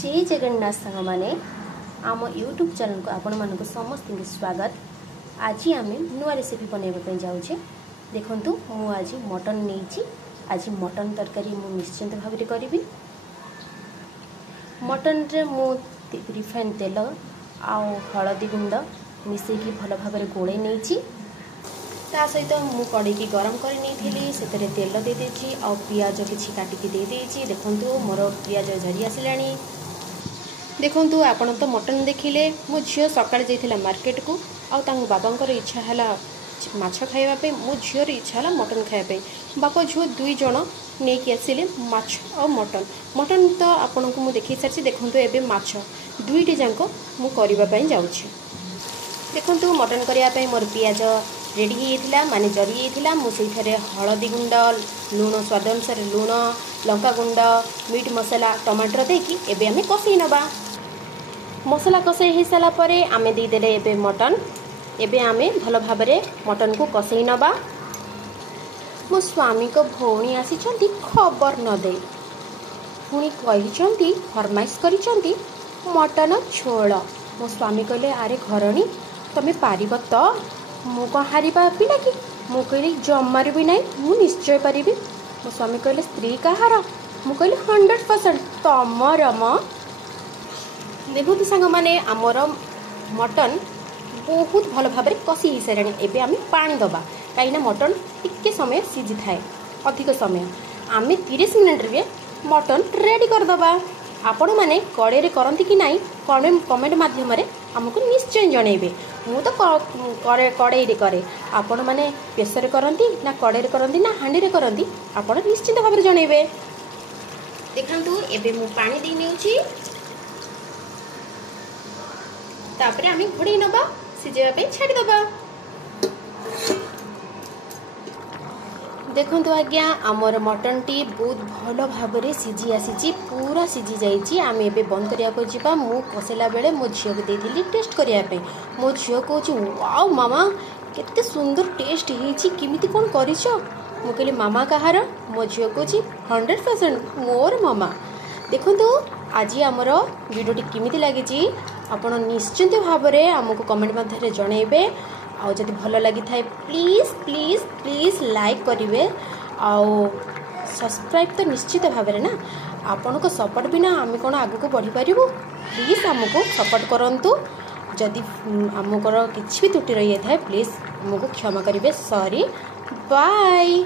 जय जगन्नाथ सांग मैंने आम यूट्यूब चैनल को आपण मानक समस्त स्वागत। आज आम नुआ रेसिपी बनवाई जाऊे। देखु मु आज मटन नहीं आज मटन तरकारी मु निश्चिंत भाव में करी। मटन रे मु रिफाइन तेल आउ हलदी गुंड मिसेकी भल भाव में गोले नहीं ता सहित मु कड़े की गरम कर नहीं से तेल दे देछि आ पियाज किछि काटिकी दे देछि। देखंतु मोर पियाज झरी आसिला। देखंतु आपण तो मटन देखिले मो झियो सकाळे जाइथिला मार्केट को आ बाबांकर इच्छा है माछ खाइबा मो झियोर इच्छा है मटन खाइबा। बापा झियो दुई जण नहीं आसिले माछ और मटन। मटन तो आपण को मु देखि सारछि। देखंतु एबे माछ दुईटी जांको मु करिबा पई जाउछि। देखंतु मटन करिया पई मोर पियाज रेडी होता माने जरी होता मुझे हलदी गुंड लुण स्वाद अनुसार लुण लंका गुंड मीट मसला टमाटर देकी एबे आमे कषई नबा। मसला कषई हो सारापर आम देदेले एबे मटन एबे आमे भल भाव मटन को कषई नबा। मो स्वामी को भौणी आसी खबर न दे पुणी कही फरमाइश करी मटन झोल। मो स्वामी कहले अरे घरणी तमें पार तो मु कौन हारिबा पिला कि मु कहली जमार भी नहीं मु निश्चय पारि। मो स्वामी कहले स्त्री कहार मु कहली 100% तमर। देखु सांग माने आमर मटन बहुत भल भाव में कषी हो सारे। एबे आमे पानी दबा कहीं मटन टिके समय सीझी थाए अधिक समय आमे 30 मिनट रे मटन रेडी करदबा। आपण मैंने कड़े करती कि नहीं कमेंट माध्यम आमको निश्चय जनइबे। मु तो कड़े करे आपण मैंने प्रेसर करती ना कड़े करती ना हांडी करती आपण निश्चित भाव में जनइबे। देखंतु एबे मु पानी दे नेउची तापरे आमी घोड़े नबा सिजेबा पे छाड़ी दबा। देखंतु आज्ञा आमर मटन टी बहुत भल भाव में सीझी आसी पूरा सीझी जाइए। आम एबे बंद करिया को जिबा। मु कसेला बेले मो झियो को देथिली टेस्ट करिया पे। मो झियो कहूँ वाओ मामा केते सुंदर टेस्ट होइछि किमिति कोन करिछो। मु कहली मामा कहार मो झियो कहूँ 100% मोर मामा। देखंतु आज आमर वीडियोटी किमिति लागिछि आपण निश्चिंत भाव में आमको कमेंट मध्यरे जनइबे। आउ जदि भल लगी थाए प्लीज प्लीज प्लीज लाइक करेंगे आउ सब्सक्राइब तो निश्चित भाव में ना। आपण को सपोर्ट बिना आम कौन आगू बढ़ी पारू। प्लीज आमको सपोर्ट करंतु। जदि आमकर किसी भी त्रुटि रही है प्लीज आमको क्षमा करेंगे। Sorry bye.